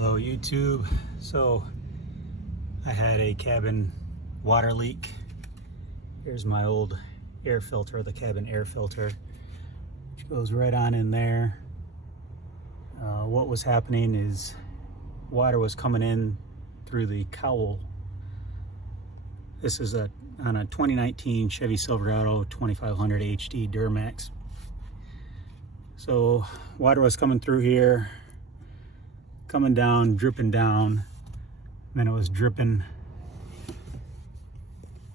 Hello YouTube. So I had a cabin water leak. Here's my old air filter, the cabin air filter, which goes right on in there. What was happening is water was coming in through the cowl. This is on a 2019 Chevy Silverado 2500 HD Duramax. So water was coming through here, coming down, dripping down, and then it was dripping.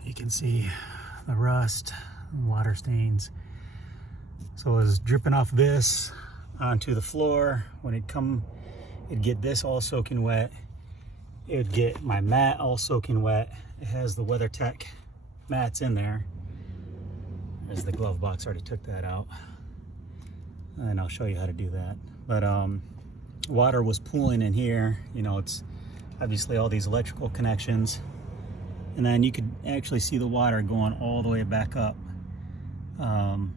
You can see the rust, water stains. So it was dripping off this onto the floor. When it'd get this all soaking wet. It would get my mat all soaking wet. It has the WeatherTech mats in there. There's the glove box, already took that out. And I'll show you how to do that. But water was pooling in here. You know, it's obviously all these electrical connections. And then you could actually see the water going all the way back up. The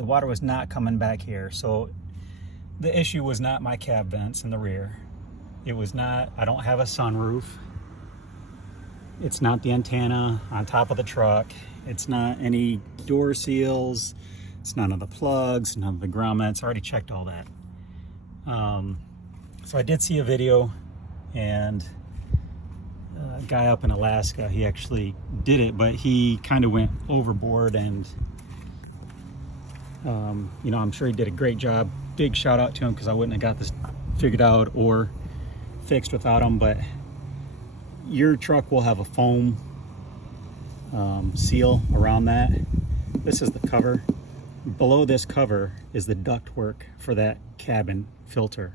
water was not coming back here. So the issue was not my cab vents in the rear. It was not, I don't have a sunroof. It's not the antenna on top of the truck. It's not any door seals. It's none of the plugs, none of the grommets. I already checked all that. So I did see a video, and a guy up in Alaska, he actually did it, but he kind of went overboard, and you know, I'm sure he did a great job. Big shout out to him, because I wouldn't have got this figured out or fixed without him. But your truck will have a foam seal around that. This is the cover. Below this cover is the ductwork for that cabin filter.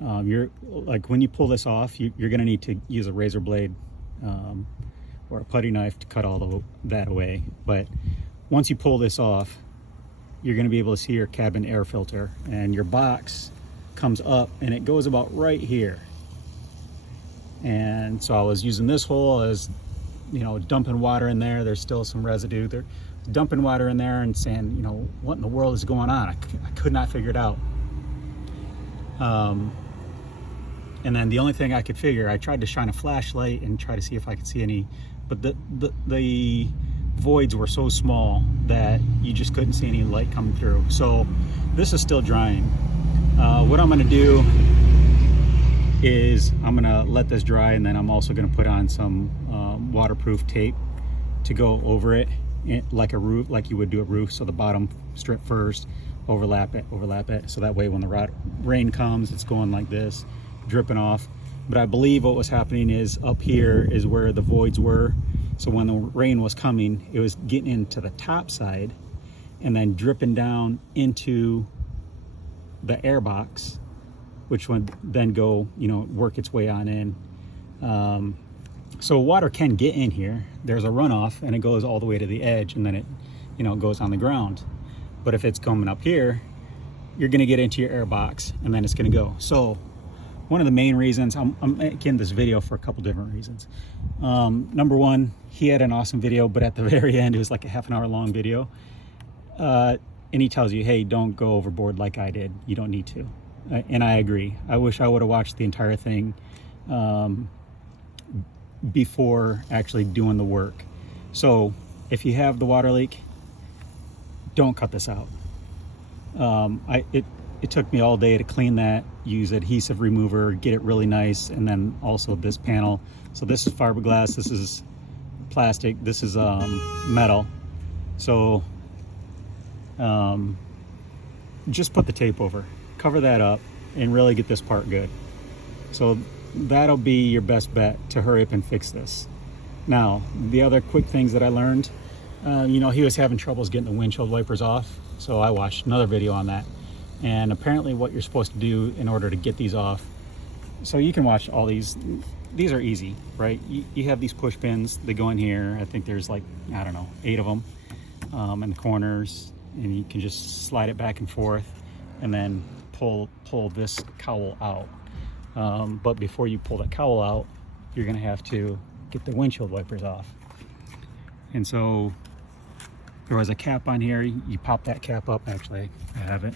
You're like, when you pull this off, you're going to need to use a razor blade or a putty knife to cut all that away. But once you pull this off, you're going to be able to see your cabin air filter, and your box comes up and it goes about right here. And so I was using this hole as, you know, dumping water in there. There's still some residue there. Dumping water in there and saying, you know, what in the world is going on? I could not figure it out. And then the only thing I could figure, I tried to shine a flashlight and try to see if I could see any, but the voids were so small that you just couldn't see any light coming through. So this is still drying. What I'm gonna do is I'm gonna let this dry, and then I'm also gonna put on some waterproof tape to go over it, like a roof, like you would do a roof. So the bottom strip first, overlap it, so that way when the rain comes, it's going like this, dripping off. But I believe what was happening is up here is where the voids were. So when the rain was coming, it was getting into the top side and then dripping down into the air box, which would then go, you know, work its way on in. So water can get in here. There's a runoff, and it goes all the way to the edge, and then it, you know, goes on the ground. But if it's coming up here, you're gonna get into your air box, and then it's gonna go. So one of the main reasons, I'm making this video for a couple different reasons. Number one, he had an awesome video, but at the very end, it was like a half-an-hour long video. And he tells you, hey, don't go overboard like I did. You don't need to. And I agree. I wish I would have watched the entire thing before actually doing the work. So if you have the water leak, don't cut this out. It took me all day to clean that, use adhesive remover, get it really nice, and then also this panel. So this is fiberglass, this is plastic, this is metal. So just put the tape over, cover that up, and really get this part good. So that'll be your best bet to hurry up and fix this. Now, the other quick things that I learned, you know, he was having troubles getting the windshield wipers off, so I watched another video on that. And apparently what you're supposed to do in order to get these off, so you can watch all these are easy, right? You have these push pins, they go in here. I think there's like, I don't know, 8 of them in the corners, and you can just slide it back and forth and then pull this cowl out. But before you pull that cowl out, you're gonna have to get the windshield wipers off. And so there was a cap on here. You pop that cap up. Actually, I have it.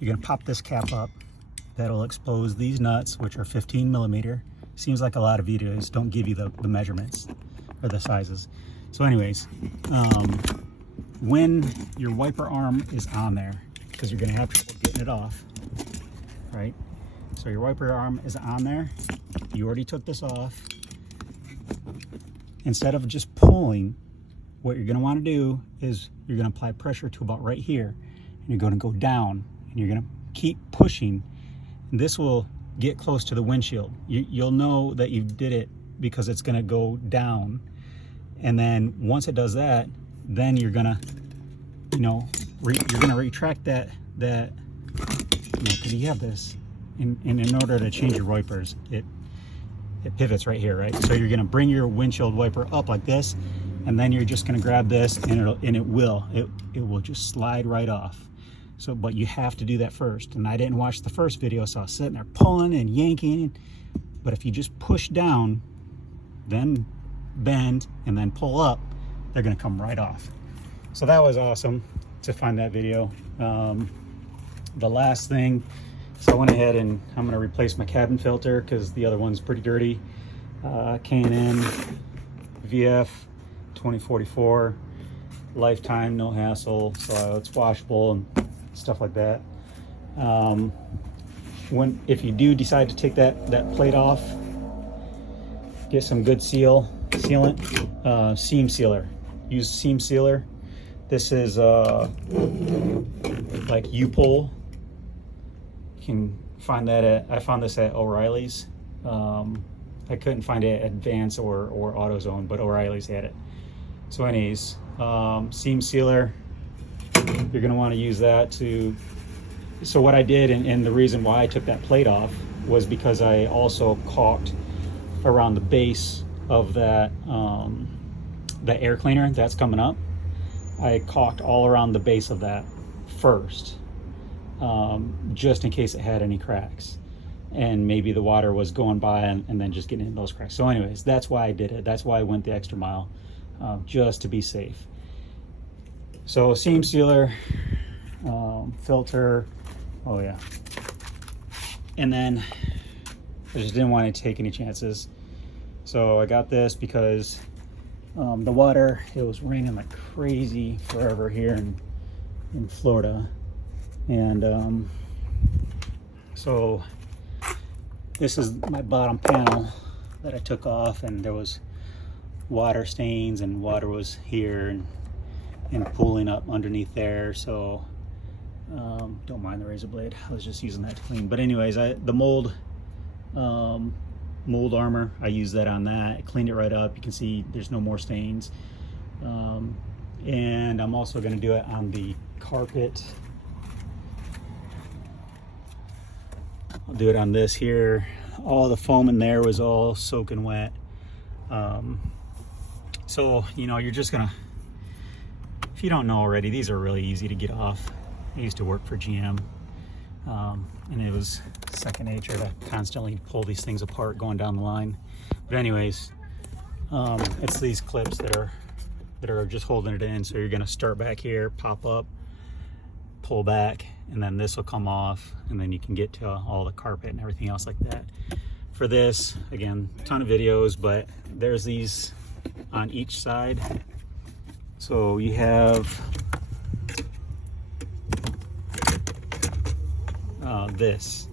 You're gonna pop this cap up. That'll expose these nuts, which are 15 millimeter. Seems like a lot of videos don't give you the measurements or the sizes. So anyways, when your wiper arm is on there, because you're gonna have trouble getting it off, right? So your wiper arm is on there. You already took this off. Instead of just pulling, what you're gonna wanna do is you're gonna apply pressure to about right here, and you're gonna go down, and you're gonna keep pushing. And this will get close to the windshield. You'll know that you did it because it's gonna go down. And then once it does that, then you're gonna, you're gonna retract that, because you have this. And in order to change your wipers, it pivots right here, right? So you're gonna bring your windshield wiper up like this, and then you're just gonna grab this, and it will just slide right off. So, but you have to do that first. And I didn't watch the first video, so I was sitting there pulling and yanking. But if you just push down, then bend, and then pull up, they're gonna come right off. So that was awesome to find that video. The last thing, so I went ahead and I'm gonna replace my cabin filter because the other one's pretty dirty. K&N VF 2044, lifetime, no hassle, so it's washable and stuff like that. If you do decide to take that plate off, get some good sealant, seam sealer. Use seam sealer. This is like U-Pull. You can find that I found this at O'Reilly's. I couldn't find it at Advance or AutoZone, but O'Reilly's had it. So anyways, seam sealer, you're gonna wanna use that to, so what I did, and the reason why I took that plate off was because I also caulked around the base of that, the air cleaner that's coming up. I caulked all around the base of that first, just in case it had any cracks. And maybe the water was going by and then just getting in those cracks. So anyways, that's why I did it. That's why I went the extra mile, just to be safe. So seam sealer, filter, oh yeah. And then I just didn't want to take any chances. So I got this because the water, it was raining like crazy forever here in Florida. And so this is my bottom panel that I took off, and there was water stains and water was here and pooling up underneath there. So don't mind the razor blade, I was just using that to clean. But anyways, the mold armor, I used that on that. I cleaned it right up. You can see there's no more stains. And I'm also going to do it on the carpet. I'll do it on this here. All the foam in there was all soaking wet. So, you're just gonna, if you don't know already, these are really easy to get off. I used to work for GM, and it was second nature to constantly pull these things apart going down the line. But anyways, it's these clips that are just holding it in. So you're gonna start back here, pop up, pull back, and then this will come off, and then you can get to all the carpet and everything else like that. For this, again, a ton of videos, but there's these on each side. So you have this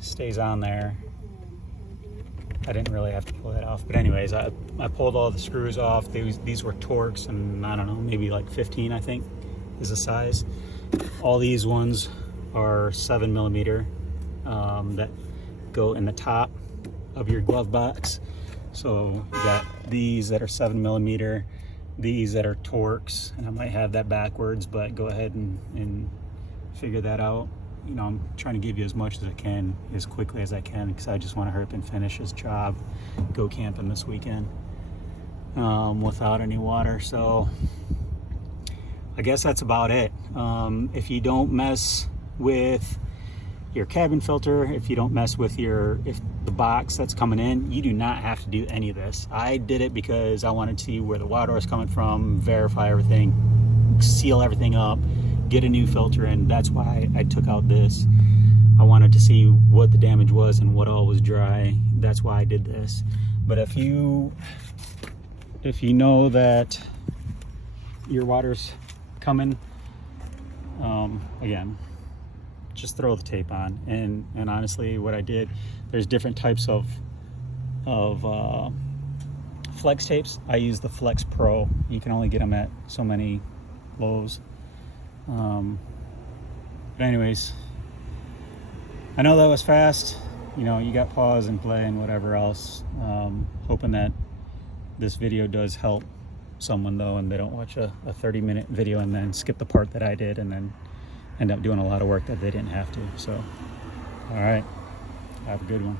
stays on there. I didn't really have to pull that off, but anyways, I pulled all the screws off. These were Torx, and I don't know, maybe like 15, I think is the size. All these ones are 7mm that go in the top of your glove box. So you got these that are 7mm, these that are Torx, and I might have that backwards, but go ahead and figure that out. I'm trying to give you as much as I can, as quickly as I can, because I just want to hurry up and finish this job, go camping this weekend without any water. So I guess that's about it. If you don't mess with your cabin filter, if you don't mess with if the box that's coming in, you do not have to do any of this. I did it because I wanted to see where the water was coming from, verify everything, seal everything up, get a new filter in. That's why I took out this. I wanted to see what the damage was and what all was dry. That's why I did this. But if you know that your water's coming, again, just throw the tape on. And honestly, what I did, there's different types of flex tapes. I use the Flex Pro. You can only get them at so many Lowe's. But anyways, I know that was fast. You know, you got pause and play and whatever else. Hoping that this video does help someone though, and they don't watch a 30-minute video and then skip the part that I did and then end up doing a lot of work that they didn't have to. So, all right, have a good one.